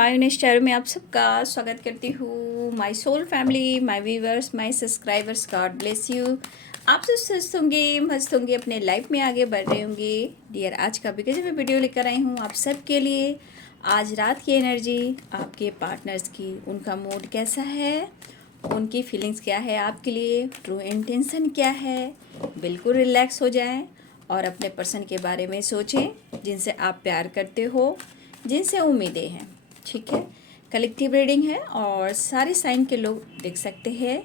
मायोनेस tarot में आप सबका स्वागत करती हूँ। My soul family, my viewers, my subscribers, God bless you. आप सब स्वस्थ होंगे, मस्त होंगे, अपने लाइफ में आगे बढ़ रहे होंगे। डियर, आज का भी मैं वीडियो लेकर आई हूँ आप सब के लिए। आज रात की एनर्जी आपके पार्टनर्स की, उनका मूड कैसा है, उनकी फीलिंग्स क्या है आपके लिए, ट्रू इंटेंशन क्या है। बिल्कुल रिलैक्स हो जाएं और अपने पर्सन के बारे में सोचें जिनसे आप प्यार करते हो, जिनसे उम्मीदें हैं। ठीक है, कलेक्टिव रीडिंग है और सारे साइन के लोग देख सकते हैं।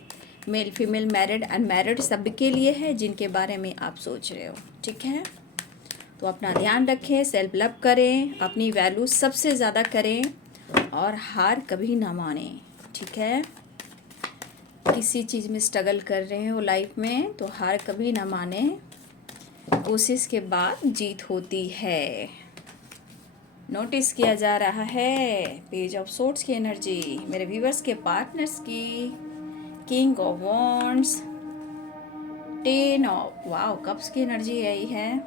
मेल फीमेल, मैरिड अनमैरिड, सब के लिए है जिनके बारे में आप सोच रहे हो। ठीक है, तो अपना ध्यान रखें, सेल्फ लव करें, अपनी वैल्यू सबसे ज़्यादा करें और हार कभी ना मानें। ठीक है, किसी चीज़ में स्ट्रगल कर रहे हो लाइफ में तो हार कभी ना माने, कोशिश के बाद जीत होती है। नोटिस किया जा रहा है पेज ऑफ सोर्ड्स की एनर्जी मेरे व्यूवर्स के पार्टनर्स की। King of wands, 10 of wow cups की एनर्जी आई है।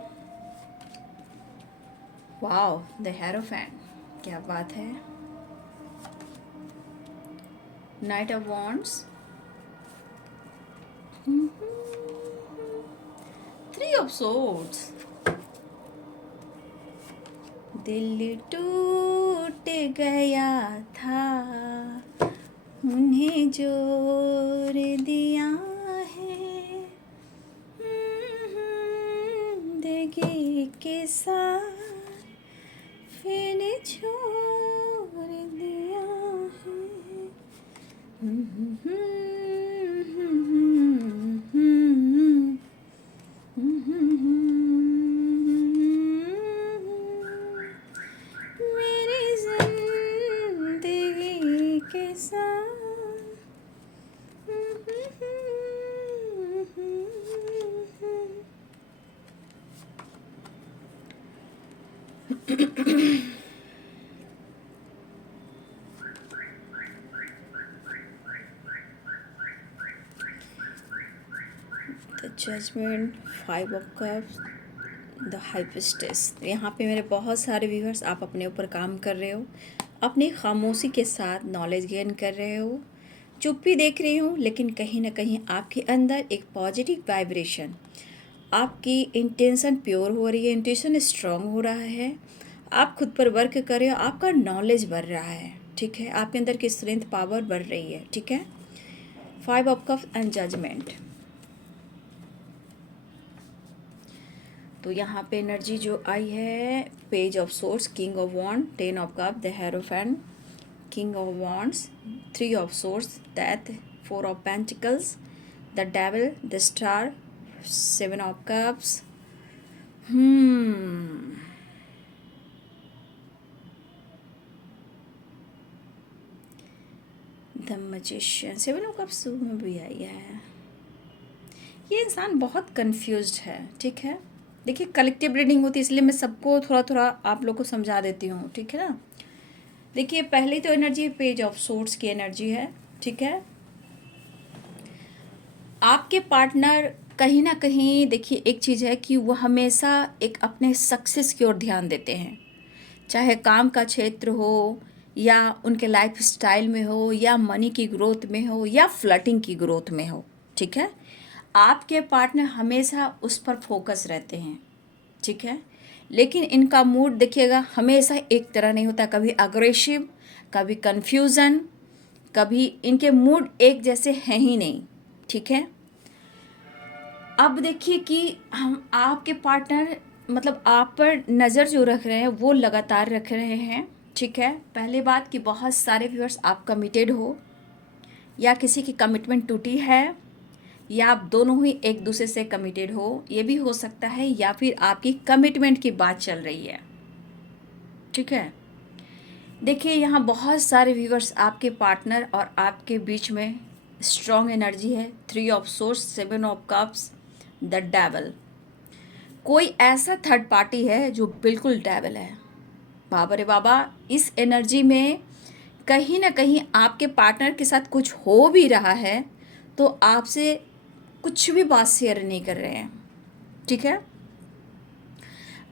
वाओ, द हेरोफेंट, क्या बात है। Night of wands, 3 of swords. दिल टूट गया था, उन्हें जोर दिया है, जिंदगी के साथ फिर छोड़ दिया मेरी जिंदगी के साथ। The judgement, 5 of cups, the high priestess. यहाँ पे मेरे बहुत सारे व्यूअर्स, आप अपने ऊपर काम कर रहे हो, अपनी खामोशी के साथ नॉलेज गेन कर रहे हो। चुप्पी देख रही हूँ, लेकिन कहीं ना कहीं आपके अंदर एक पॉजिटिव वाइब्रेशन, आपकी इंटेंशन प्योर हो रही है, इंटेंशन स्ट्रांग हो रहा है। आप खुद पर वर्क कर रहे हो, आपका नॉलेज बढ़ रहा है। ठीक है, आपके अंदर की स्ट्रेंथ पावर बढ़ रही है। ठीक है, 5 ऑफ कप्स एंड जजमेंट। तो यहाँ पे एनर्जी जो आई है, page of swords, king of wand, 10 of cup, the hierophant, king of wands, 3 of swords, death, 4 of pentacles, the devil, the star, 7 of cups. The magician, 7 of cups में भी आई है। ये इंसान बहुत कंफ्यूज्ड है। ठीक है, देखिए कलेक्टिव रीडिंग होती है इसलिए मैं सबको थोड़ा थोड़ा आप लोग को समझा देती हूँ। ठीक है ना, देखिए पहली तो एनर्जी पेज ऑफ सोर्ड्स की एनर्जी है। ठीक है, आपके पार्टनर कहीं ना कहीं, देखिए एक चीज़ है कि वो हमेशा एक अपने सक्सेस की ओर ध्यान देते हैं, चाहे काम का क्षेत्र हो या उनके लाइफ स्टाइल में हो या मनी की ग्रोथ में हो या फ्लर्टिंग की ग्रोथ में हो। ठीक है, आपके पार्टनर हमेशा उस पर फोकस रहते हैं। ठीक है, लेकिन इनका मूड देखिएगा हमेशा एक तरह नहीं होता, कभी अग्रेसिव, कभी कंफ्यूजन, कभी इनके मूड एक जैसे हैं ही नहीं। ठीक है, अब देखिए कि हम आपके पार्टनर मतलब आप पर नज़र जो रख रहे हैं वो लगातार रख रहे हैं। ठीक है, पहली बात कि बहुत सारे व्यूअर्स आप कमिटेड हो या किसी की कमिटमेंट टूटी है या आप दोनों ही एक दूसरे से कमिटेड हो, ये भी हो सकता है, या फिर आपकी कमिटमेंट की बात चल रही है। ठीक है, देखिए यहाँ बहुत सारे व्यूअर्स, आपके पार्टनर और आपके बीच में स्ट्रॉन्ग एनर्जी है। 3 of source, 7 of cups, the devil. कोई ऐसा थर्ड पार्टी है जो बिल्कुल डेविल है। बाबा रे बाबा, इस एनर्जी में कहीं ना कहीं आपके पार्टनर के साथ कुछ हो भी रहा है तो आपसे कुछ भी बात शेयर नहीं कर रहे हैं। ठीक है,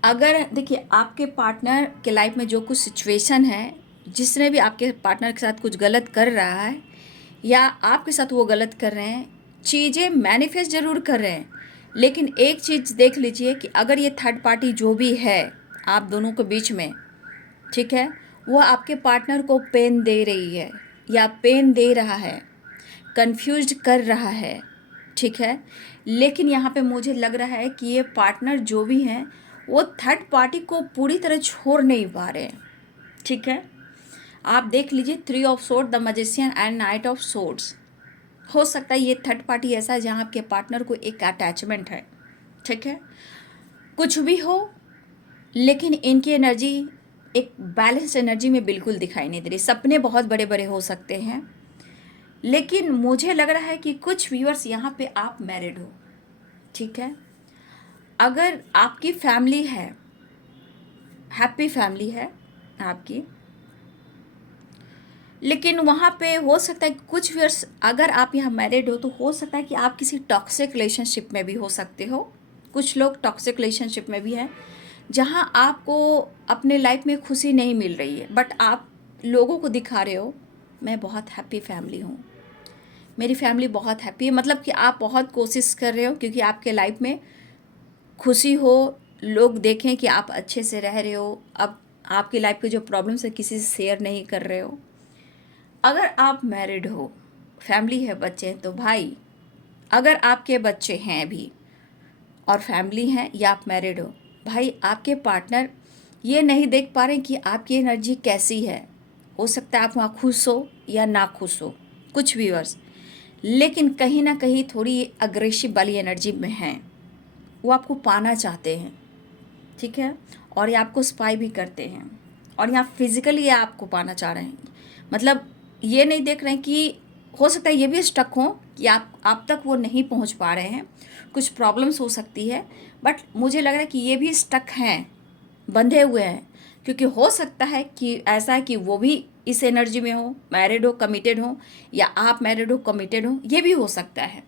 अगर देखिए आपके पार्टनर के लाइफ में जो कुछ सिचुएशन है जिसने भी आपके पार्टनर के साथ कुछ गलत कर रहा है या आपके साथ वो गलत कर रहे हैं, चीज़ें मैनिफेस्ट ज़रूर कर रहे हैं, लेकिन एक चीज़ देख लीजिए कि अगर ये थर्ड पार्टी जो भी है आप दोनों के बीच में, ठीक है, वो आपके पार्टनर को पेन दे रही है या पेन दे रहा है, कंफ्यूज कर रहा है, ठीक है, लेकिन यहाँ पे मुझे लग रहा है कि ये पार्टनर जो भी हैं वो थर्ड पार्टी को पूरी तरह छोड़ नहीं पा रहे हैं, ठीक है। आप देख लीजिए 3 of sword, the magician and night of swords. हो सकता है ये थर्ड पार्टी ऐसा है जहाँ आपके पार्टनर को एक अटैचमेंट है, ठीक है, कुछ भी हो, लेकिन इनकी एनर्जी एक बैलेंस एनर्जी में बिल्कुल दिखाई नहीं दे रही। सपने बहुत बड़े बड़े हो सकते हैं, लेकिन मुझे लग रहा है कि कुछ व्यूअर्स यहाँ पे आप मैरिड हो, ठीक है। अगर आपकी फैमिली है, हैप्पी फैमिली है आपकी, लेकिन वहाँ पे हो सकता है कुछ व्यूअर्स, अगर आप यहाँ मैरिड हो तो हो सकता है कि आप किसी टॉक्सिक रिलेशनशिप में भी हो सकते हो। कुछ लोग टॉक्सिक रिलेशनशिप में भी हैं जहाँ आपको अपने लाइफ में खुशी नहीं मिल रही है, बट आप लोगों को दिखा रहे हो मैं बहुत हैप्पी फैमिली हूँ, मेरी फैमिली बहुत हैप्पी है। मतलब कि आप बहुत कोशिश कर रहे हो क्योंकि आपके लाइफ में खुशी हो, लोग देखें कि आप अच्छे से रह रहे हो, अब आपकी लाइफ के जो प्रॉब्लम्स है किसी से शेयर नहीं कर रहे हो। अगर आप मैरिड हो, फैमिली है, बच्चे हैं, तो भाई अगर आपके बच्चे हैं अभी और फैमिली हैं या आप मैरिड हो, भाई आपके पार्टनर ये नहीं देख पा रहे कि आपकी एनर्जी कैसी है। हो सकता है आप वहाँ खुश हो या ना खुश हो, कुछ व्यूअर्स, लेकिन कहीं ना कहीं थोड़ी अग्रेसिव वाली एनर्जी में हैं, वो आपको पाना चाहते हैं, ठीक है, और ये आपको स्पाई भी करते हैं, और यहाँ फिजिकली ये आपको पाना चाह रहे हैं। मतलब ये नहीं देख रहे हैं कि हो सकता है ये भी स्टक हो कि आप तक वो नहीं पहुंच पा रहे हैं, कुछ प्रॉब्लम्स हो सकती है, बट मुझे लग रहा है कि ये भी स्टक हैं, बंधे हुए हैं, क्योंकि हो सकता है कि ऐसा है कि वो भी इस एनर्जी में हो, मैरिड हो, कमिटेड हो, या आप मैरिड हो, कमिटेड हो, ये भी हो सकता है।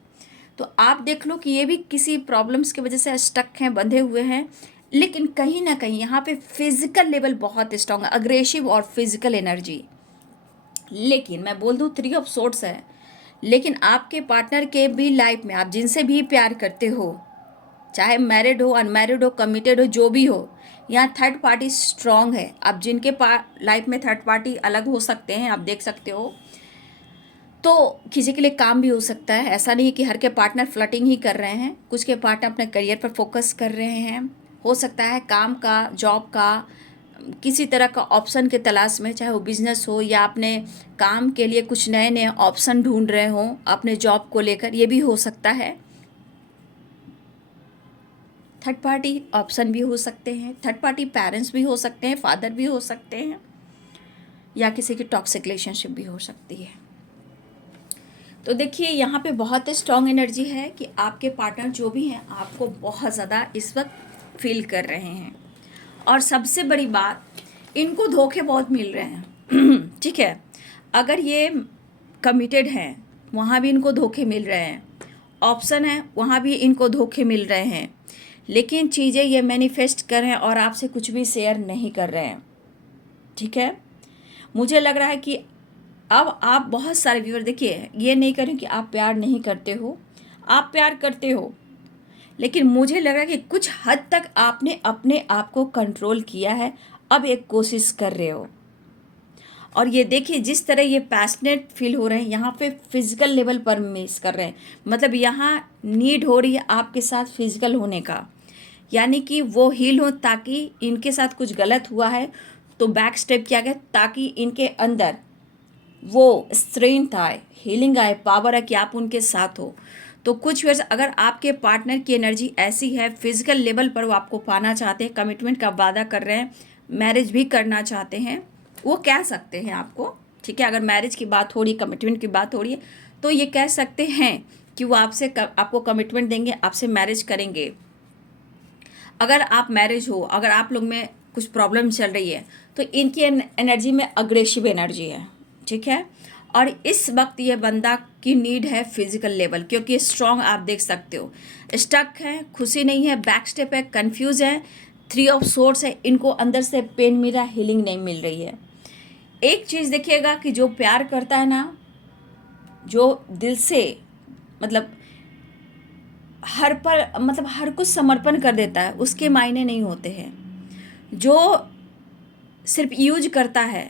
तो आप देख लो कि ये भी किसी प्रॉब्लम्स की वजह से स्टक हैं, बंधे हुए हैं, लेकिन कहीं ना कहीं यहाँ पे फिजिकल लेवल बहुत स्ट्रांग है, अग्रेसिव और फिजिकल एनर्जी। लेकिन मैं बोल दूँ 3 ऑफ सोर्ड्स है, लेकिन आपके पार्टनर के भी लाइफ में आप जिनसे भी प्यार करते हो, चाहे मैरिड हो, अनमैरिड हो, कमिटेड हो, जो भी हो, यहाँ थर्ड पार्टी स्ट्रांग है। अब जिनके लाइफ में थर्ड पार्टी अलग हो सकते हैं, आप देख सकते हो, तो किसी के लिए काम भी हो सकता है। ऐसा नहीं कि हर के पार्टनर फ्लर्टिंग ही कर रहे हैं, कुछ के पार्टनर अपने करियर पर फोकस कर रहे हैं। हो सकता है काम का, जॉब का, किसी तरह का ऑप्शन के तलाश में, चाहे वो बिजनेस हो या अपने काम के लिए कुछ नए नए ऑप्शन ढूंढ रहे हो अपने जॉब को लेकर, ये भी हो सकता है। थर्ड पार्टी ऑप्शन भी हो सकते हैं, थर्ड पार्टी पेरेंट्स भी हो सकते हैं, फादर भी हो सकते हैं, या किसी की टॉक्सिक रिलेशनशिप भी हो सकती है। तो देखिए यहाँ पे बहुत स्ट्रॉन्ग एनर्जी है कि आपके पार्टनर जो भी हैं आपको बहुत ज़्यादा इस वक्त फील कर रहे हैं, और सबसे बड़ी बात, इनको धोखे बहुत मिल रहे हैं ठीक है। अगर ये कमिटेड हैं वहाँ भी इनको धोखे मिल रहे हैं, ऑप्शन है वहाँ भी इनको धोखे मिल रहे हैं, लेकिन चीज़ें ये मैनिफेस्ट कर रहे हैं और आपसे कुछ भी शेयर नहीं कर रहे हैं, ठीक है। मुझे लग रहा है कि अब आप बहुत सारे व्यूअर, देखिए ये नहीं करें कि आप प्यार नहीं करते हो, आप प्यार करते हो, लेकिन मुझे लग रहा है कि कुछ हद तक आपने अपने आप को कंट्रोल किया है, अब एक कोशिश कर रहे हो। और ये देखिए जिस तरह ये पैशनेट फील हो रहे हैं, यहाँ पे फिजिकल लेवल पर मिस कर रहे हैं, मतलब यहाँ नीड हो रही है आपके साथ फिजिकल होने का, यानी कि वो हील हो, ताकि इनके साथ कुछ गलत हुआ है तो बैक स्टेप किया गया, ताकि इनके अंदर वो स्ट्रेंथ आए, हीलिंग आए, पावर है कि आप उनके साथ हो। तो कुछ वर्ष अगर आपके पार्टनर की एनर्जी ऐसी है, फिजिकल लेवल पर वो आपको पाना चाहते हैं, कमिटमेंट का वादा कर रहे हैं, मैरिज भी करना चाहते हैं, वो कह सकते हैं आपको, ठीक है। अगर मैरिज की बात हो रही, कमिटमेंट की बात हो रही है, तो ये कह सकते हैं कि वो आपको कमिटमेंट देंगे, आपसे मैरिज करेंगे। अगर आप मैरिज हो, अगर आप लोग में कुछ प्रॉब्लम चल रही है, तो इनकी एनर्जी में अग्रेसिव एनर्जी है, ठीक है। और इस वक्त ये बंदा की नीड है फिजिकल लेवल, क्योंकि स्ट्रॉन्ग आप देख सकते हो, स्टक है, खुशी नहीं है, बैक स्टेप है, कंफ्यूज है, 3 ऑफ सोर्ड्स है, इनको अंदर से पेन मिल रहा है, हीलिंग नहीं मिल रही है। एक चीज़ देखिएगा कि जो प्यार करता है ना, जो दिल से, मतलब हर पर, मतलब हर कुछ समर्पण कर देता है, उसके मायने नहीं होते हैं। जो सिर्फ यूज करता है,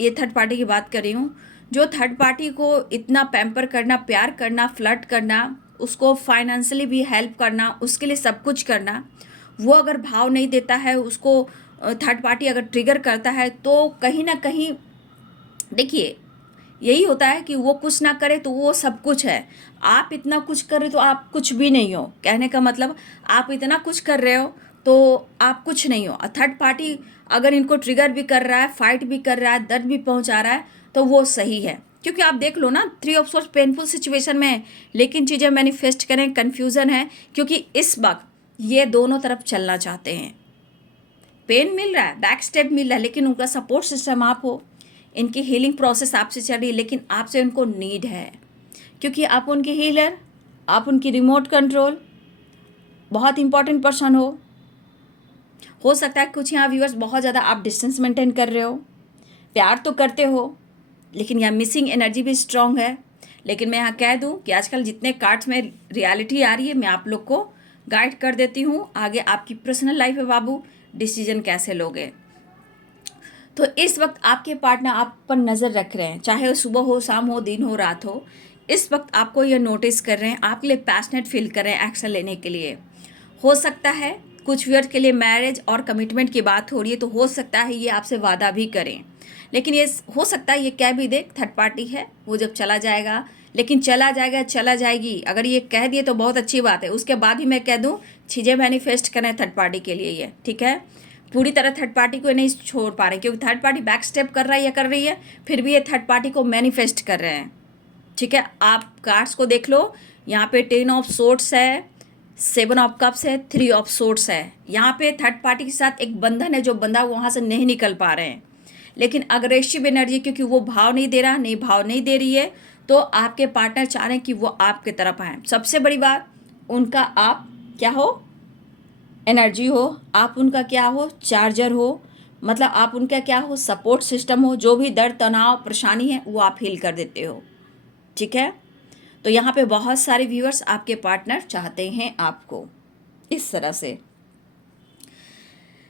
ये थर्ड पार्टी की बात कर रही हूँ, जो थर्ड पार्टी को इतना पैम्पर करना, प्यार करना, फ्लर्ट करना, उसको फाइनेंशियली भी हेल्प करना, उसके लिए सब कुछ करना, वो अगर भाव नहीं देता है, उसको थर्ड पार्टी अगर ट्रिगर करता है, तो कहीं ना कहीं देखिए यही होता है कि वो कुछ ना करे तो वो सब कुछ है। आप इतना कुछ कर रहे हो तो आप कुछ भी नहीं हो, कहने का मतलब आप इतना कुछ कर रहे हो तो आप कुछ नहीं हो। थर्ड पार्टी अगर इनको ट्रिगर भी कर रहा है, फाइट भी कर रहा है, दर्द भी पहुंचा रहा है, तो वो सही है। क्योंकि आप देख लो ना, three of source painful situation में है, लेकिन चीज़ें मैनिफेस्ट करें, कन्फ्यूज़न है, क्योंकि इस वक्त ये दोनों तरफ चलना चाहते हैं। पेन मिल रहा है, बैक स्टेप मिल रहा है, लेकिन उनका सपोर्ट सिस्टम आप हो, इनकी हीलिंग प्रोसेस आपसे चल रही है, लेकिन आपसे उनको नीड है, क्योंकि आप उनके हीलर, आप उनकी रिमोट कंट्रोल, बहुत इंपॉर्टेंट पर्सन हो सकता है कुछ यहाँ व्यूअर्स बहुत ज़्यादा आप डिस्टेंस मेंटेन कर रहे हो, प्यार तो करते हो, लेकिन यहाँ मिसिंग एनर्जी भी स्ट्रांग है। लेकिन मैं यहाँ कह दूँ कि आजकल जितने कार्ड्स में रियलिटी आ रही है, मैं आप लोग को गाइड कर देती हूँ। आगे आपकी पर्सनल लाइफ है बाबू, डिसीजन कैसे लोगे। तो इस वक्त आपके पार्टनर आप पर नज़र रख रहे हैं, चाहे वो सुबह हो, शाम हो, दिन हो, रात हो, इस वक्त आपको ये नोटिस कर रहे हैं, आपके लिए पैशनेट फील कर रहे हैं एक्शन लेने के लिए। हो सकता है कुछ व्यूअर्स के लिए मैरिज और कमिटमेंट की बात हो रही है, तो हो सकता है ये आपसे वादा भी करें, लेकिन ये हो सकता है ये कह भी दे, थर्ड पार्टी है वो जब चला जाएगा, लेकिन चला जाएगा, चला जाएगी, अगर ये कह दिए तो बहुत अच्छी बात है। उसके बाद भी मैं कह दूँ, चीज़ें मैनिफेस्ट करें थर्ड पार्टी के लिए, ये ठीक है। पूरी तरह थर्ड पार्टी को नहीं छोड़ पा रहे, क्योंकि थर्ड पार्टी बैक स्टेप कर रहा है या कर रही है, फिर भी ये थर्ड पार्टी को मैनिफेस्ट कर रहे हैं, ठीक है। आप कार्ड्स को देख लो, यहाँ पे 10 ऑफ सोर्ड्स है, 7 ऑफ कप्स है, 3 ऑफ सोर्ड्स है। यहाँ पे थर्ड पार्टी के साथ एक बंधन है, जो बंधा वहाँ से नहीं निकल पा रहे हैं, लेकिन अग्रेसिव एनर्जी, क्योंकि वो भाव नहीं दे रहा, नहीं भाव नहीं दे रही है, तो आपके पार्टनर चाह रहे हैं कि वो आपके तरफ आए। सबसे बड़ी बात, उनका आप क्या हो, एनर्जी हो, आप उनका क्या हो, चार्जर हो, मतलब आप उनका क्या हो, सपोर्ट सिस्टम हो। जो भी दर्द, तनाव, परेशानी है वो आप हील कर देते हो, ठीक है। तो यहाँ पे बहुत सारे व्यूअर्स आपके पार्टनर चाहते हैं आपको इस तरह से।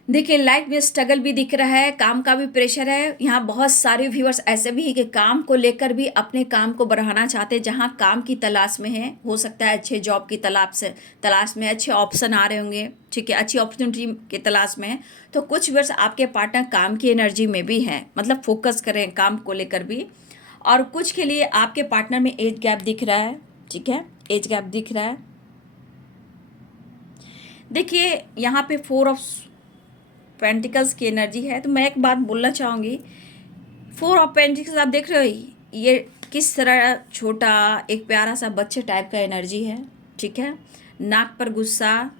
देखिए लाइफ में स्ट्रगल भी दिख रहा है, काम का भी प्रेशर है। यहाँ बहुत सारे व्यूअर्स ऐसे भी हैं कि काम को लेकर भी अपने काम को बढ़ाना चाहते हैं, जहाँ काम की तलाश में है। हो सकता है अच्छे जॉब की तलाश में, अच्छे ऑप्शन आ रहे होंगे, ठीक है, अच्छी अपॉर्चुनिटी की तलाश में है। तो कुछ व्यूअर्स आपके पार्टनर काम की एनर्जी में भी हैं, मतलब फोकस करें काम को लेकर भी। और कुछ के लिए आपके पार्टनर में एज गैप दिख रहा है, ठीक है, एज गैप दिख रहा है। देखिए यहाँ पे 4 ऑफ पेंटिकल्स की एनर्जी है, तो मैं एक बात बोलना चाहूँगी, 4 ऑफ पेंटिकल्स आप देख रहे हो, ये किस तरह छोटा एक प्यारा सा बच्चे टाइप का एनर्जी है, ठीक है। नाक पर गुस्सा,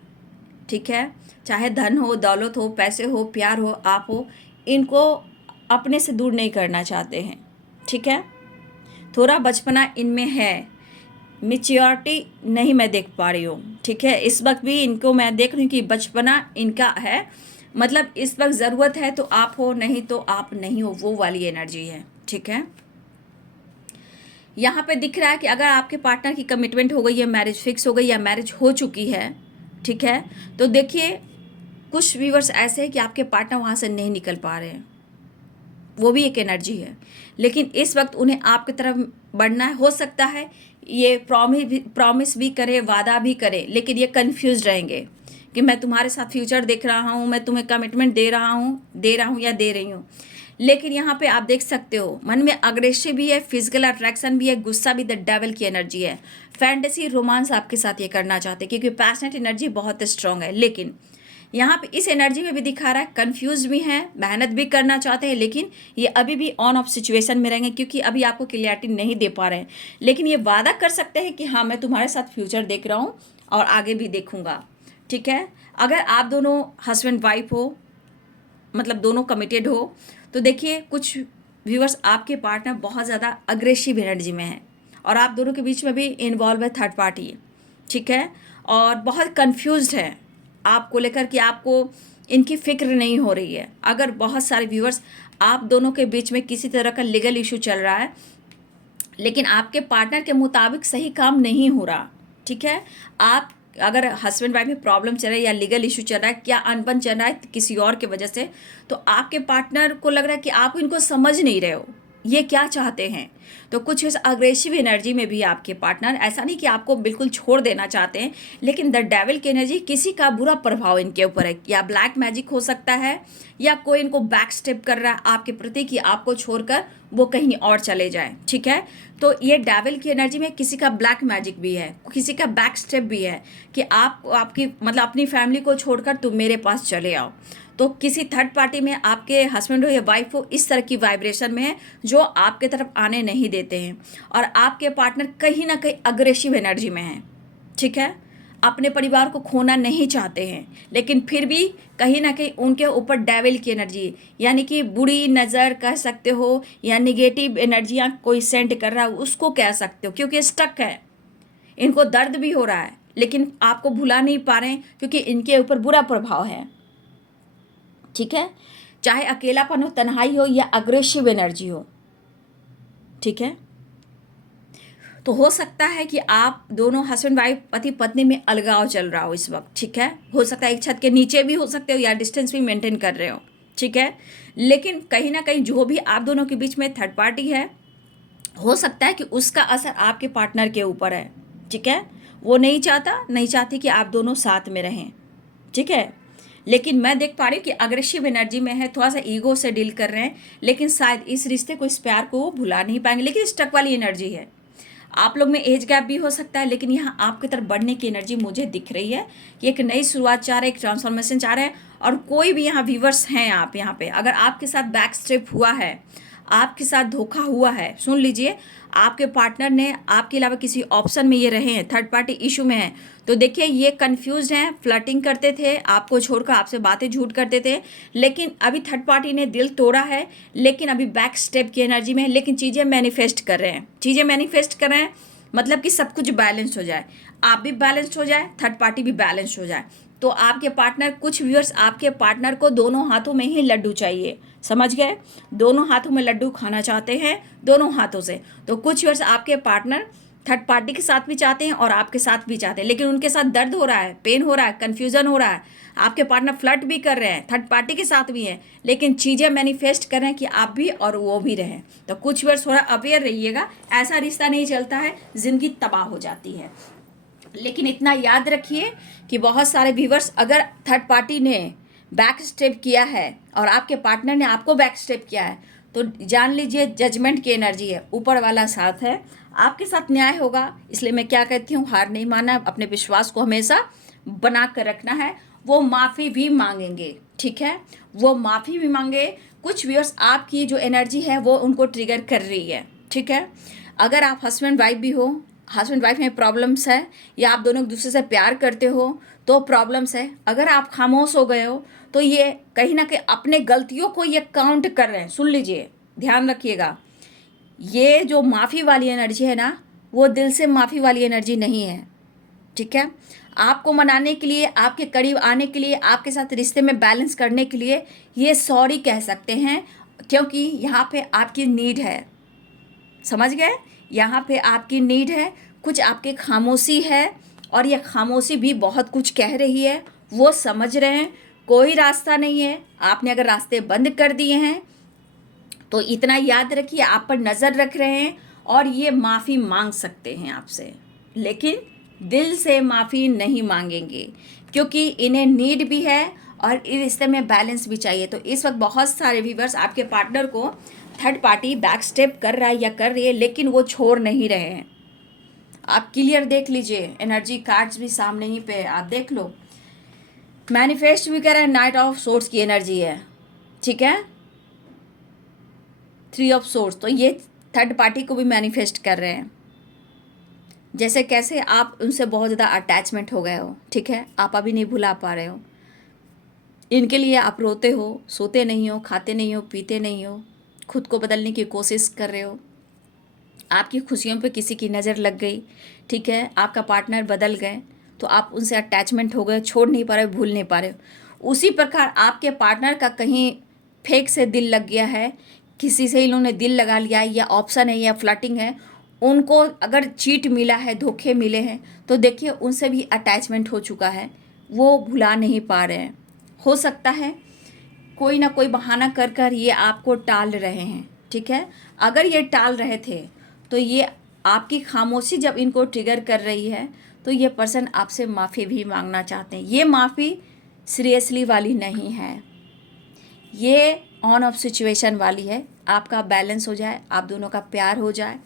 ठीक है, चाहे धन हो, दौलत हो, पैसे हो, प्यार हो, आप हो, इनको अपने से दूर नहीं करना चाहते हैं, ठीक है। थोड़ा बचपना इनमें है, मेच्योरिटी नहीं मैं देख पा रही हूँ, ठीक है। इस वक्त भी इनको मैं देख रही हूँ कि बचपना इनका है, मतलब इस वक्त ज़रूरत है तो आप हो, नहीं तो आप नहीं हो, वो वाली एनर्जी है, ठीक है। यहाँ पे दिख रहा है कि अगर आपके पार्टनर की कमिटमेंट हो गई है, मैरिज फिक्स हो गई या मैरिज हो चुकी है, ठीक है, तो देखिए कुछ व्यूअर्स ऐसे हैं कि आपके पार्टनर वहाँ से नहीं निकल पा रहे हैं, वो भी एक एनर्जी है, लेकिन इस वक्त उन्हें आपकी तरफ बढ़ना है। हो सकता है ये प्रॉमिस भी करे, वादा भी करे, लेकिन ये कंफ्यूज रहेंगे कि मैं तुम्हारे साथ फ्यूचर देख रहा हूँ, मैं तुम्हें कमिटमेंट दे रहा हूँ या दे रही हूँ। लेकिन यहाँ पे आप देख सकते हो मन में अग्रेसिव भी है, फिजिकल अट्रैक्शन भी है, गुस्सा भी द डेविल की एनर्जी है। फैंटेसी रोमांस आपके साथ ये करना चाहते हैं, क्योंकि पैशनेट एनर्जी बहुत स्ट्रांग है। लेकिन यहाँ पे इस एनर्जी में भी दिखा रहा है कंफ्यूज भी हैं, मेहनत भी करना चाहते हैं, लेकिन ये अभी भी ऑन ऑफ सिचुएशन में रहेंगे, क्योंकि अभी आपको क्लियरिटी नहीं दे पा रहे हैं। लेकिन ये वादा कर सकते हैं कि हाँ मैं तुम्हारे साथ फ्यूचर देख रहा हूँ और आगे भी देखूंगा, ठीक है। अगर आप दोनों हस्बैंड वाइफ हो, मतलब दोनों कमिटेड हो, तो देखिए कुछ व्यूअर्स आपके पार्टनर बहुत ज़्यादा अग्रेसिव एनर्जी में है, और आप दोनों के बीच में भी इन्वॉल्व है थर्ड पार्टी, ठीक है, और बहुत कंफ्यूज्ड है आपको लेकर कि आपको इनकी फ़िक्र नहीं हो रही है। अगर बहुत सारे व्यूअर्स, आप दोनों के बीच में किसी तरह का लीगल इशू चल रहा है, लेकिन आपके पार्टनर के मुताबिक सही काम नहीं हो रहा, ठीक है। आप अगर हस्बैंड वाइफ में प्रॉब्लम चल रहा है या लीगल इशू चल रहा है, क्या अनबन चल रहा है किसी और के वजह से, तो आपके पार्टनर को लग रहा है कि आप इनको समझ नहीं रहे हो, ये क्या चाहते हैं। तो कुछ इस अग्रेसिव एनर्जी में भी आपके पार्टनर, ऐसा नहीं कि आपको बिल्कुल छोड़ देना चाहते हैं, लेकिन द डेविल की एनर्जी, किसी का बुरा प्रभाव इनके ऊपर है, या ब्लैक मैजिक हो सकता है, या कोई इनको बैक स्टेप कर रहा है आपके प्रति कि आपको छोड़कर वो कहीं और चले जाएं, ठीक है। तो ये डेविल की एनर्जी में किसी का ब्लैक मैजिक भी है, किसी का बैक स्टेप भी है कि आप आपकी मतलब अपनी फैमिली को छोड़कर तुम मेरे पास चले आओ। तो किसी थर्ड पार्टी में आपके हस्बैंड हो या वाइफ हो, इस तरह की वाइब्रेशन में है जो आपके तरफ आने नहीं देते हैं, और आपके पार्टनर कहीं ना कहीं अग्रेसिव एनर्जी में है, ठीक है। अपने परिवार को खोना नहीं चाहते हैं, लेकिन फिर भी कहीं ना कहीं उनके ऊपर डेविल की एनर्जी, यानी कि बुरी नज़र कह सकते हो, या निगेटिव एनर्जियाँ कोई सेंड कर रहा है उसको कह सकते हो, क्योंकि स्टक है, इनको दर्द भी हो रहा है, लेकिन आपको भुला नहीं पा रहे हैं क्योंकि इनके ऊपर बुरा प्रभाव है, ठीक है। चाहे अकेलापन हो, तन्हाई हो, या अग्रेसिव एनर्जी हो, ठीक है। तो हो सकता है कि आप दोनों हस्बैंड वाइफ, पति पत्नी में अलगाव चल रहा हो इस वक्त, ठीक है। हो सकता है एक छत के नीचे भी हो सकते हो, या डिस्टेंस भी मेंटेन कर रहे हो, ठीक है। लेकिन कहीं ना कहीं जो भी आप दोनों के बीच में थर्ड पार्टी है, हो सकता है कि उसका असर आपके पार्टनर के ऊपर है, ठीक है। वो नहीं चाहती कि आप दोनों साथ में रहें, ठीक है। लेकिन मैं देख पा रही हूँ कि अग्रेसिव एनर्जी में है, थोड़ा सा ईगो से डील कर रहे हैं, लेकिन शायद इस रिश्ते को, इस प्यार को वो भुला नहीं पाएंगे, लेकिन स्टक वाली एनर्जी है। आप लोग में एज गैप भी हो सकता है, लेकिन यहाँ आपकी तरफ बढ़ने की एनर्जी मुझे दिख रही है कि एक नई शुरुआत चाह रहे हैं, एक ट्रांसफॉर्मेशन चाह रहे हैं। और कोई भी यहाँ व्यूवर्स हैं, आप यहाँ पे अगर आपके साथ बैक स्टेप हुआ है, आपके साथ धोखा हुआ है, सुन लीजिए, आपके पार्टनर ने आपके अलावा किसी ऑप्शन में ये रहे हैं, थर्ड पार्टी इशू में हैं, तो देखिए ये कंफ्यूज हैं, फ्लर्टिंग करते थे, आपको छोड़कर आपसे बातें झूठ करते थे, लेकिन अभी थर्ड पार्टी ने दिल तोड़ा है, लेकिन अभी बैक स्टेप की एनर्जी में है, लेकिन चीज़ें मैनिफेस्ट कर रहे हैं, मतलब कि सब कुछ बैलेंस हो जाए, आप भी बैलेंस्ड हो जाए, थर्ड पार्टी भी बैलेंस हो जाए। तो आपके पार्टनर, कुछ व्यूअर्स आपके पार्टनर को दोनों हाथों में ही लड्डू चाहिए, समझ गए, दोनों हाथों में लड्डू खाना चाहते हैं, दोनों हाथों से। तो कुछ व्यूअर्स आपके पार्टनर थर्ड पार्टी के साथ भी चाहते हैं और आपके साथ भी चाहते हैं, लेकिन उनके साथ दर्द हो रहा है, पेन हो रहा है, कन्फ्यूज़न हो रहा है। आपके पार्टनर फ्लर्ट भी कर रहे हैं, थर्ड पार्टी के साथ भी हैं, लेकिन चीज़ें मैनिफेस्ट कर रहे हैं कि आप भी और वो भी रहें। तो कुछ व्यूअर्स थोड़ा अवेयर रहिएगा, ऐसा रिश्ता नहीं चलता है, ज़िंदगी तबाह हो जाती है। लेकिन इतना याद रखिए कि बहुत सारे व्यूवर्स, अगर थर्ड पार्टी ने बैक स्टेप किया है और आपके पार्टनर ने आपको बैक स्टेप किया है, तो जान लीजिए जजमेंट की एनर्जी है, ऊपर वाला साथ है, आपके साथ न्याय होगा। इसलिए मैं क्या कहती हूँ, हार नहीं मानना, अपने विश्वास को हमेशा बना कर रखना है। वो माफ़ी भी मांगेंगे, ठीक है, वो माफ़ी भी मांगे। कुछ व्यूअर्स आपकी जो एनर्जी है वो उनको ट्रिगर कर रही है, ठीक है। अगर आप हस्बैंड वाइफ भी हो, हस्बैंड वाइफ में प्रॉब्लम्स है, या आप दोनों एक दूसरे से प्यार करते हो तो प्रॉब्लम्स है, अगर आप खामोश हो गए हो तो ये कहीं ना कहीं अपने गलतियों को ये काउंट कर रहे हैं। सुन लीजिए, ध्यान रखिएगा, ये जो माफ़ी वाली एनर्जी है ना, वो दिल से माफ़ी वाली एनर्जी नहीं है, ठीक है। आपको मनाने के लिए, आपके करीब आने के लिए, आपके साथ रिश्ते में बैलेंस करने के लिए ये सॉरी कह सकते हैं, क्योंकि यहाँ पे आपकी नीड है, समझ गए, यहाँ पे आपकी नीड है, कुछ आपकी खामोशी है, और ये खामोशी भी बहुत कुछ कह रही है, वो समझ रहे हैं। कोई रास्ता नहीं है, आपने अगर रास्ते बंद कर दिए हैं तो इतना याद रखिए, आप पर नज़र रख रहे हैं, और ये माफ़ी मांग सकते हैं आपसे, लेकिन दिल से माफ़ी नहीं मांगेंगे, क्योंकि इन्हें नीड भी है और इस रिश्ते में बैलेंस भी चाहिए। तो इस वक्त बहुत सारे व्यूअर्स आपके पार्टनर को थर्ड पार्टी बैक स्टेप कर रहा है या कर रही है, लेकिन वो छोड़ नहीं रहे हैं। आप क्लियर देख लीजिए, एनर्जी कार्ड्स भी सामने ही पे आप देख लो, मैनिफेस्ट भी कर रहे हैं, नाइट ऑफ सोर्स की एनर्जी है, ठीक है, थ्री ऑफ सोर्स, तो ये थर्ड पार्टी को भी मैनिफेस्ट कर रहे हैं। जैसे कैसे आप उनसे बहुत ज़्यादा अटैचमेंट हो गए हो, ठीक है, आप अभी नहीं भुला पा रहे हो, इनके लिए आप रोते हो, सोते नहीं हो, खाते नहीं हो, पीते नहीं हो, खुद को बदलने की कोशिश कर रहे हो, आपकी खुशियों पे किसी की नज़र लग गई, ठीक है, आपका पार्टनर बदल गए, तो आप उनसे अटैचमेंट हो गए, छोड़ नहीं पा रहे हो, भूल नहीं पा रहे हो। उसी प्रकार आपके पार्टनर का कहीं फेक से दिल लग गया है, किसी से इन्होंने दिल लगा लिया है, या ऑप्शन है या फ्लर्टिंग है, उनको अगर चीट मिला है, धोखे मिले हैं, तो देखिए उनसे भी अटैचमेंट हो चुका है, वो भुला नहीं पा रहे हैं। हो सकता है कोई ना कोई बहाना कर कर ये आपको टाल रहे हैं, ठीक है। अगर ये टाल रहे थे तो ये आपकी खामोशी जब इनको ट्रिगर कर रही है, तो ये पर्सन आपसे माफ़ी भी मांगना चाहते हैं। ये माफ़ी सीरियसली वाली नहीं है, ये ऑन ऑफ सिचुएशन वाली है। आपका बैलेंस हो जाए, आप दोनों का प्यार हो जाए।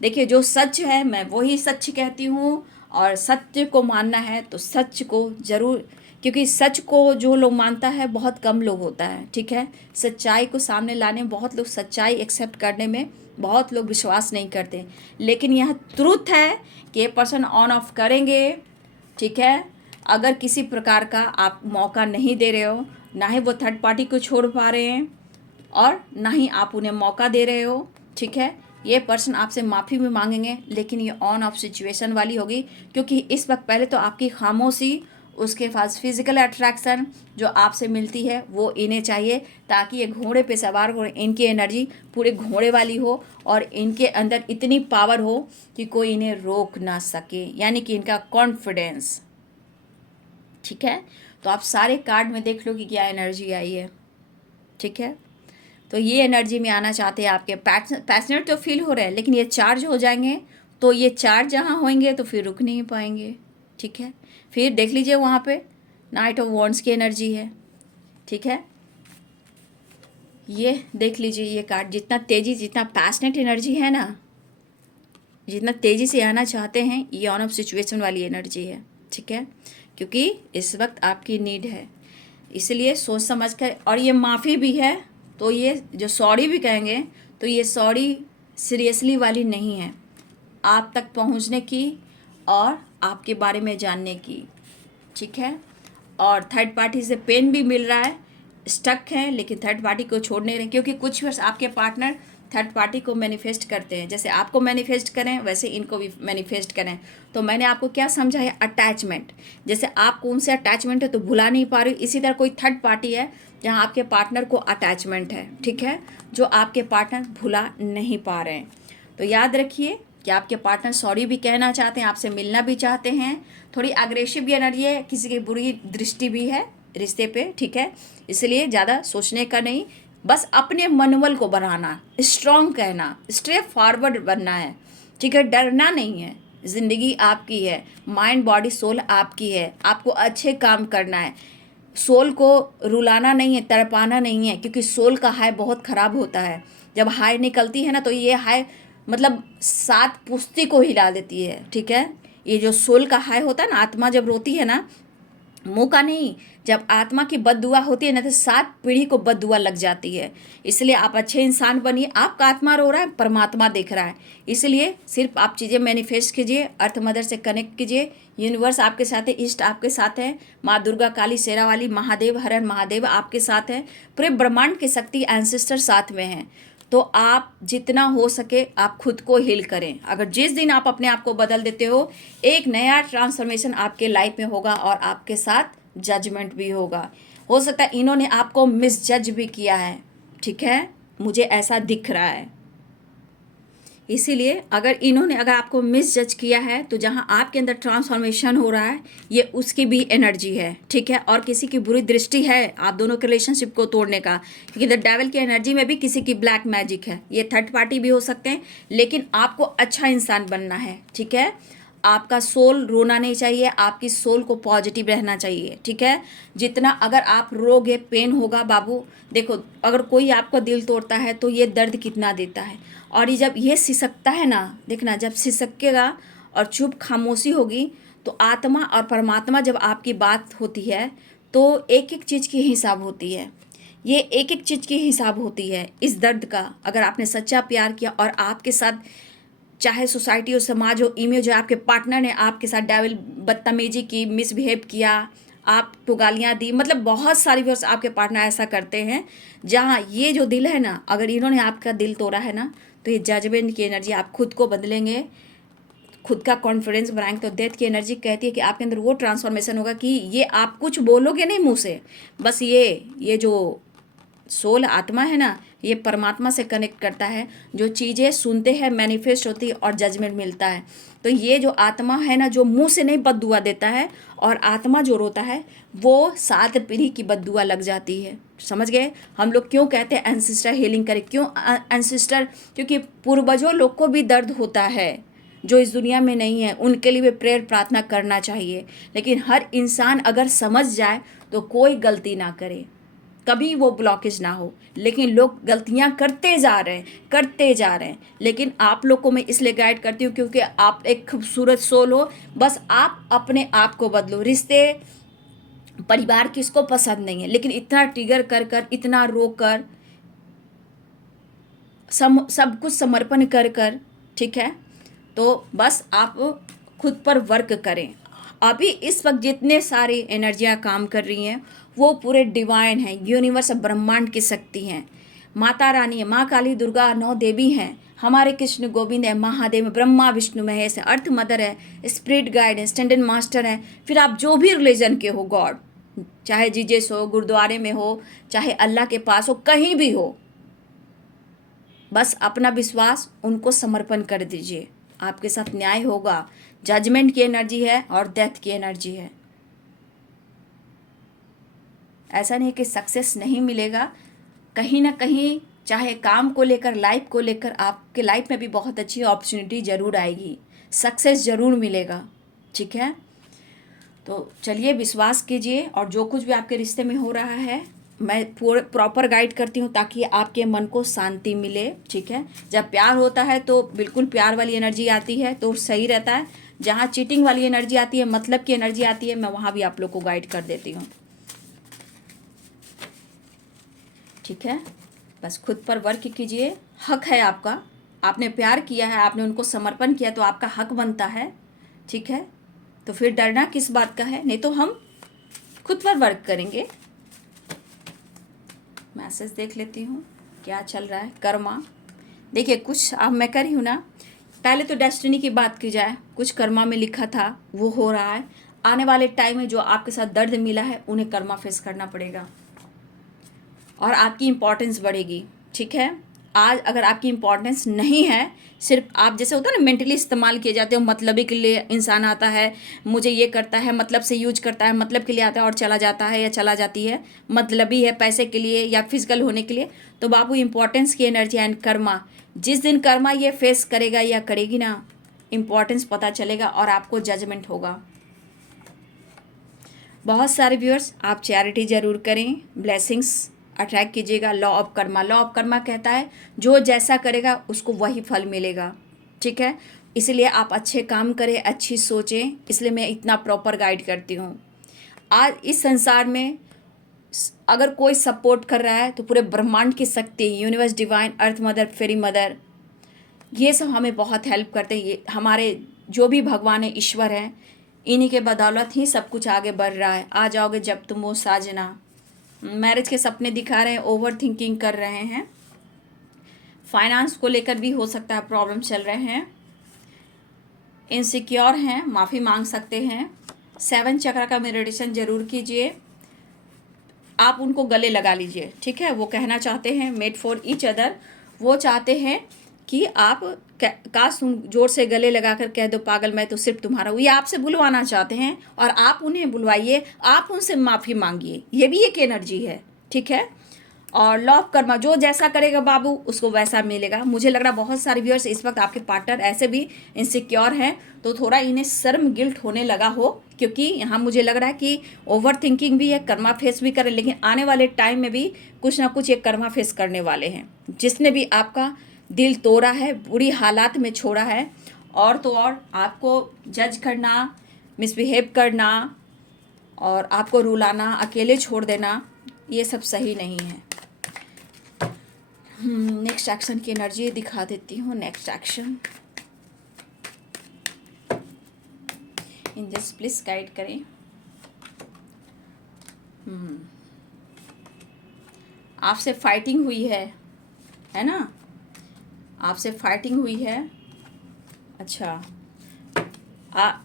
देखिए जो सच है मैं वही सच कहती हूँ, और सत्य को मानना है तो सच को ज़रूर, क्योंकि सच को जो लोग मानता है बहुत कम लोग होता है, ठीक है। सच्चाई को सामने लाने में बहुत लोग, सच्चाई एक्सेप्ट करने में बहुत लोग विश्वास नहीं करते, लेकिन यह ट्रुथ है कि ये पर्सन ऑन ऑफ करेंगे, ठीक है। अगर किसी प्रकार का आप मौका नहीं दे रहे हो, ना ही वो थर्ड पार्टी को छोड़ पा रहे हैं और ना ही आप उन्हें मौका दे रहे हो, ठीक है। ये पर्सन आपसे माफ़ी भी मांगेंगे, लेकिन ये ऑन ऑफ सिचुएशन वाली होगी, क्योंकि इस वक्त पहले तो आपकी खामोशी, उसके पास फिजिकल अट्रैक्शन जो आपसे मिलती है वो इन्हें चाहिए, ताकि ये घोड़े पे सवार हो, इनकी एनर्जी पूरे घोड़े वाली हो और इनके अंदर इतनी पावर हो कि कोई इन्हें रोक ना सके, यानी कि इनका कॉन्फिडेंस, ठीक है। तो आप सारे कार्ड में देख लो कि क्या एनर्जी आई है, ठीक है। तो ये एनर्जी में आना चाहते हैं, आपके पैशनेट तो फील हो रहे हैं, लेकिन ये चार्ज हो जाएंगे, तो ये चार्ज जहाँ होंगे तो फिर रुक नहीं पाएंगे, ठीक है। फिर देख लीजिए वहाँ पे नाइट ऑफ वॉन्ड्स की एनर्जी है, ठीक है। ये देख लीजिए ये कार्ड, जितना तेज़ी, जितना पैशनेट एनर्जी है ना, जितना तेज़ी से आना चाहते हैं, ये ऑन ऑफ सिचुएशन वाली एनर्जी है, ठीक है। क्योंकि इस वक्त आपकी नीड है, इसलिए सोच समझ कर, और ये माफ़ी भी है, तो ये जो सॉरी भी कहेंगे तो ये सॉरी सीरियसली वाली नहीं है, आप तक पहुंचने की और आपके बारे में जानने की, ठीक है। और थर्ड पार्टी से पेन भी मिल रहा है, स्टक है, लेकिन थर्ड पार्टी को छोड़ नहीं रहे, क्योंकि कुछ वर्ष आपके पार्टनर थर्ड पार्टी को मैनिफेस्ट करते हैं, जैसे आपको मैनिफेस्ट करें वैसे इनको भी मैनिफेस्ट करें। तो मैंने आपको क्या समझा है, अटैचमेंट, जैसे आपको उनसे अटैचमेंट है तो भुला नहीं पा रही, इसी तरह कोई थर्ड पार्टी है जहाँ आपके पार्टनर को अटैचमेंट है, ठीक है, जो आपके पार्टनर भुला नहीं पा रहे हैं। तो याद रखिए कि आपके पार्टनर सॉरी भी कहना चाहते हैं, आपसे मिलना भी चाहते हैं, थोड़ी अग्रेसिव भी एनर्जी है, किसी की बुरी दृष्टि भी है रिश्ते पे, ठीक है। इसलिए ज़्यादा सोचने का नहीं, बस अपने मनोबल को बढ़ाना, स्ट्रॉन्ग कहना, स्ट्रेट फॉरवर्ड बनना है, ठीक है। डरना नहीं है, ज़िंदगी आपकी है, माइंड बॉडी सोल आपकी है, आपको अच्छे काम करना है, सोल को रुलाना नहीं है, तड़पाना नहीं है, क्योंकि सोल का हाय बहुत ख़राब होता है। जब हाय निकलती है ना, तो ये हाय मतलब 7 पुश्ती को हिला देती है, ठीक है। ये जो सोल का हाय होता है ना, आत्मा जब रोती है ना, मुंह का नहीं, जब आत्मा की बद्दुआ होती है ना, तो 7 पीढ़ी को बद्दुआ लग जाती है। इसलिए आप अच्छे इंसान बनिए, आपका आत्मा रो रहा है, परमात्मा देख रहा है, इसलिए सिर्फ आप चीज़ें मैनिफेस्ट कीजिए, अर्थ मदर से कनेक्ट कीजिए, यूनिवर्स आपके साथ है, ईस्ट आपके साथ है, माँ दुर्गा, काली, शेरा वाली, महादेव, हर हर महादेव आपके साथ है, पूरे ब्रह्मांड की शक्ति, एंसेस्टर साथ में हैं। तो आप जितना हो सके आप खुद को हील करें। अगर जिस दिन आप अपने आप को बदल देते हो, एक नया ट्रांसफॉर्मेशन आपके लाइफ में होगा और आपके साथ जजमेंट भी होगा। हो सकता है इन्होंने आपको मिसजज भी किया है, ठीक है, मुझे ऐसा दिख रहा है। इसीलिए अगर आपको मिसजज किया है, तो जहाँ आपके अंदर ट्रांसफॉर्मेशन हो रहा है, ये उसकी भी एनर्जी है, ठीक है। और किसी की बुरी दृष्टि है आप दोनों के रिलेशनशिप को तोड़ने का, क्योंकि द डेविल की एनर्जी में भी किसी की ब्लैक मैजिक है, ये थर्ड पार्टी भी हो सकते हैं, लेकिन आपको अच्छा इंसान बनना है, ठीक है। आपका सोल रोना नहीं चाहिए, आपकी सोल को पॉजिटिव रहना चाहिए, ठीक है। जितना अगर आप रोगे, पेन होगा बाबू। देखो अगर कोई आपका दिल तोड़ता है तो ये दर्द कितना देता है, और ये जब ये सिसकता है ना, देखना जब सिसकेगा और चुप खामोशी होगी, तो आत्मा और परमात्मा जब आपकी बात होती है, तो एक एक चीज़ की हिसाब होती है, ये एक एक चीज़ की हिसाब होती है इस दर्द का। अगर आपने सच्चा प्यार किया और आपके साथ चाहे सोसाइटी हो, समाज हो, इमेज हो, आपके पार्टनर ने आपके साथ डेविल बदतमीजी की, मिसबिहेव किया, आपको गालियाँ दी, मतलब बहुत सारी वर्ष आपके पार्टनर ऐसा करते हैं, जहाँ ये जो दिल है ना, अगर इन्होंने आपका दिल तोड़ा है ना, तो ये जजमेंट की एनर्जी, आप खुद को बदलेंगे, खुद का कॉन्फिडेंस बनाएंगे। तो डेथ की एनर्जी कहती है कि आपके अंदर वो ट्रांसफॉर्मेशन होगा कि ये आप कुछ बोलोगे नहीं मुंह से, बस ये जो सोल आत्मा है ना, ये परमात्मा से कनेक्ट करता है। जो चीज़ें सुनते हैं मैनिफेस्ट होती है और जजमेंट मिलता है। तो ये जो आत्मा है ना, जो मुंह से नहीं बद्दुआ देता है, और आत्मा जो रोता है वो 7 पीढ़ी की बद्दुआ लग जाती है। समझ गए? हम लोग क्यों कहते हैं एंसिस्टर हीलिंग करें? क्यों एंसिस्टर? क्योंकि पूर्वजों लोग को भी दर्द होता है जो इस दुनिया में नहीं है, उनके लिए भी प्रेयर प्रार्थना करना चाहिए। लेकिन हर इंसान अगर समझ जाए तो कोई गलती ना करे, कभी वो ब्लॉकेज ना हो। लेकिन लोग गलतियां करते जा रहे हैं, करते जा रहे हैं। लेकिन आप लोग को मैं इसलिए गाइड करती हूँ क्योंकि आप एक खूबसूरत सोल हो। बस आप अपने आप को बदलो। रिश्ते परिवार किसको पसंद नहीं है, लेकिन इतना ट्रिगर कर कर, इतना रो कर, सब कुछ समर्पण कर कर, ठीक है, तो बस आप खुद पर वर्क करें। अभी इस वक्त जितने सारी एनर्जियां काम कर रही हैं वो पूरे डिवाइन हैं, यूनिवर्स ब्रह्मांड की शक्ति हैं। माता रानी है, माँ काली, दुर्गा, 9 देवी हैं, हमारे कृष्ण गोविंद है, महादेव, ब्रह्मा विष्णु महेश है, अर्थ मदर है, स्पिरिट गाइड है, स्टैंडर्ड मास्टर है। फिर आप जो भी रिलीजन के हो, गॉड, चाहे जीजस हो, गुरुद्वारे में हो, चाहे अल्लाह के पास हो, कहीं भी हो, बस अपना विश्वास उनको समर्पण कर दीजिए। आपके साथ न्याय होगा। जजमेंट की एनर्जी है और डेथ की एनर्जी है। ऐसा नहीं कि सक्सेस नहीं मिलेगा, कहीं ना कहीं, चाहे काम को लेकर, लाइफ को लेकर, आपके लाइफ में भी बहुत अच्छी अपॉर्चुनिटी ज़रूर आएगी, सक्सेस ज़रूर मिलेगा। ठीक है, तो चलिए विश्वास कीजिए, और जो कुछ भी आपके रिश्ते में हो रहा है मैं पूरे प्रॉपर गाइड करती हूँ ताकि आपके मन को शांति मिले। ठीक है, जब प्यार होता है तो बिल्कुल प्यार वाली एनर्जी आती है तो सही रहता है। जहाँ चीटिंग वाली एनर्जी आती है, मतलब की एनर्जी आती है, मैं वहाँ भी आप लोग को गाइड कर देती हूँ। ठीक है, बस खुद पर वर्क कीजिए। हक है आपका, आपने प्यार किया है, आपने उनको समर्पण किया, तो आपका हक बनता है। ठीक है, तो फिर डरना किस बात का है? नहीं तो हम खुद पर वर्क करेंगे। मैसेज देख लेती हूँ क्या चल रहा है। कर्मा, देखिए कुछ अब मैं कर रही हूँ ना, पहले तो डेस्टिनी की बात की जाए, कुछ कर्मा में लिखा था वो हो रहा है। आने वाले टाइम में जो आपके साथ दर्द मिला है उन्हें कर्मा फेस करना पड़ेगा और आपकी इम्पोर्टेंस बढ़ेगी। ठीक है, आज अगर आपकी इम्पोर्टेंस नहीं है, सिर्फ आप जैसे होता है ना मेंटली इस्तेमाल किए जाते हो, मतलबी के लिए इंसान आता है, मुझे ये करता है, मतलब से यूज करता है, मतलब के लिए आता है और चला जाता है या चला जाती है, मतलबी है पैसे के लिए या फिजिकल होने के लिए। तो बाबू इम्पोर्टेंस की एनर्जी एंड कर्मा, जिस दिन कर्मा ये फेस करेगा या करेगी ना, इम्पोर्टेंस पता चलेगा और आपको जजमेंट होगा। बहुत सारे व्यूअर्स, आप चैरिटी ज़रूर करें, ब्लेसिंग्स अट्रैक्ट कीजिएगा। Law of Karma, law of Karma कहता है जो जैसा करेगा उसको वही फल मिलेगा। ठीक है, इसलिए आप अच्छे काम करें, अच्छी सोचें, इसलिए मैं इतना प्रॉपर गाइड करती हूँ। आज इस संसार में अगर कोई सपोर्ट कर रहा है तो पूरे ब्रह्मांड की शक्ति, यूनिवर्स, डिवाइन, अर्थ मदर, फेरी मदर, ये सब हमें बहुत हेल्प करते हैं। ये हमारे जो भी भगवान है, ईश्वर हैं, इन्हीं के बदौलत ही सब कुछ आगे बढ़ रहा है। आ जाओगे जब तुम वो साजना। मैरिज के सपने दिखा रहे हैं, ओवर थिंकिंग कर रहे हैं, फाइनेंस को लेकर भी हो सकता है प्रॉब्लम चल रहे हैं, इनसिक्योर हैं, माफ़ी मांग सकते हैं। 7 चक्र का मेडिटेशन ज़रूर कीजिए, आप उनको गले लगा लीजिए। ठीक है, वो कहना चाहते हैं मेड फॉर ईच अदर, वो चाहते हैं कि आप काश तुम जोर से गले लगाकर कह दो पागल मैं तो सिर्फ तुम्हारा हूँ। ये आपसे बुलवाना चाहते हैं और आप उन्हें बुलवाइए, आप उनसे माफ़ी मांगिए, ये भी एक एनर्जी है। ठीक है, और लॉ ऑफ कर्मा, जो जैसा करेगा बाबू उसको वैसा मिलेगा। मुझे लग रहा है बहुत सारे व्यूअर्स इस वक्त आपके पार्टनर ऐसे भी इनसिक्योर हैं, तो थोड़ा इन्हें शर्म गिल्ट होने लगा हो, क्योंकि यहाँ मुझे लग रहा है कि ओवर थिंकिंग भी है, कर्मा फेस भी करें, लेकिन आने वाले टाइम में भी कुछ ना कुछ एक कर्मा फेस करने वाले हैं। जिसने भी आपका दिल तोड़ा है, बुरी हालात में छोड़ा है, और तो और आपको जज करना, मिसबिहेव करना और आपको रुलाना, अकेले छोड़ देना, ये सब सही नहीं है। नेक्स्ट एक्शन की एनर्जी दिखा देती हूँ। Next action in this please guide करें। आपसे फाइटिंग हुई है ना, आपसे फाइटिंग हुई है। अच्छा,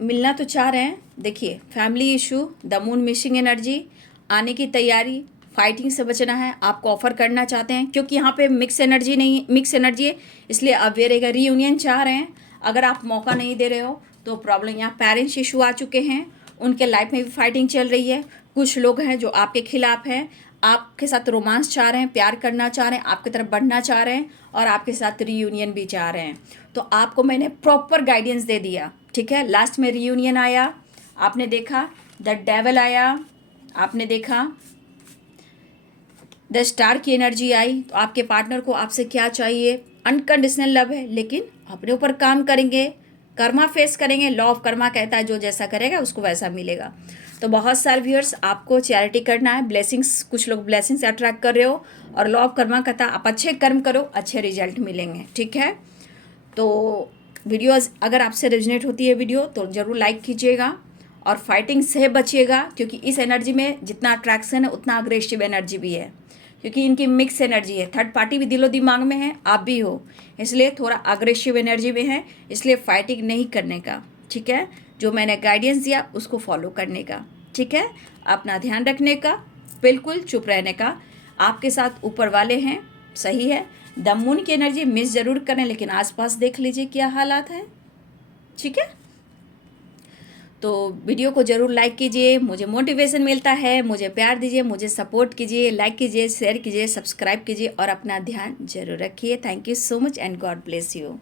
मिलना तो चाह रहे हैं। देखिए, family issue, the moon missing energy, आने की तैयारी, फाइटिंग से बचना है, आपको ऑफर करना चाहते हैं क्योंकि यहाँ पे मिक्स एनर्जी है, इसलिए अवेयर रहेगा। रीयूनियन चाह रहे हैं, अगर आप मौका नहीं दे रहे हो तो प्रॉब्लम। यहाँ पेरेंट्स इशू आ चुके हैं, उनके लाइफ में भी फाइटिंग चल रही है। कुछ लोग हैं जो आपके खिलाफ हैं, आपके साथ रोमांस चाह रहे हैं, प्यार करना चाह रहे हैं, आपकी तरफ बढ़ना चाह रहे हैं और आपके साथ रीयूनियन भी चाह रहे हैं। तो आपको मैंने प्रॉपर गाइडेंस दे दिया, ठीक है। लास्ट में रीयूनियन आया, आपने देखा, द डेविल आया, आपने देखा, द स्टार की एनर्जी आई। तो आपके पार्टनर को आपसे क्या चाहिए? अनकंडीशनल लव है, लेकिन अपने ऊपर काम करेंगे, कर्मा फेस करेंगे। लॉ ऑफ कर्मा कहता है जो जैसा करेगा उसको वैसा मिलेगा। तो बहुत सारे व्यूअर्स, आपको चैरिटी करना है, ब्लेसिंग्स, कुछ लोग ब्लेसिंग्स अट्रैक्ट कर रहे हो, और लॉ ऑफ कर्मा कहता है आप अच्छे कर्म करो, अच्छे रिजल्ट मिलेंगे, ठीक है। तो वीडियोज़ अगर आपसे रेजोनेट होती है वीडियो तो ज़रूर लाइक कीजिएगा और फाइटिंग से बचिएगा, क्योंकि इस एनर्जी में जितना अट्रैक्शन है उतना अग्रेसिव एनर्जी भी है, क्योंकि इनकी मिक्स एनर्जी है। थर्ड पार्टी भी दिलो दिमाग में है, आप भी हो, इसलिए थोड़ा अग्रेसिव एनर्जी में है, इसलिए फाइटिंग नहीं करने का, ठीक है। जो मैंने गाइडेंस दिया उसको फॉलो करने का, ठीक है। अपना ध्यान रखने का, बिल्कुल चुप रहने का। आपके साथ ऊपर वाले हैं, सही है। द मून की एनर्जी मिस ज़रूर करें, लेकिन आसपास देख लीजिए क्या हालात हैं, ठीक है। तो वीडियो को ज़रूर लाइक कीजिए, मुझे मोटिवेशन मिलता है, मुझे प्यार दीजिए, मुझे सपोर्ट कीजिए, लाइक कीजिए, शेयर कीजिए, सब्सक्राइब कीजिए और अपना ध्यान जरूर रखिए। Thank you so much and God bless you.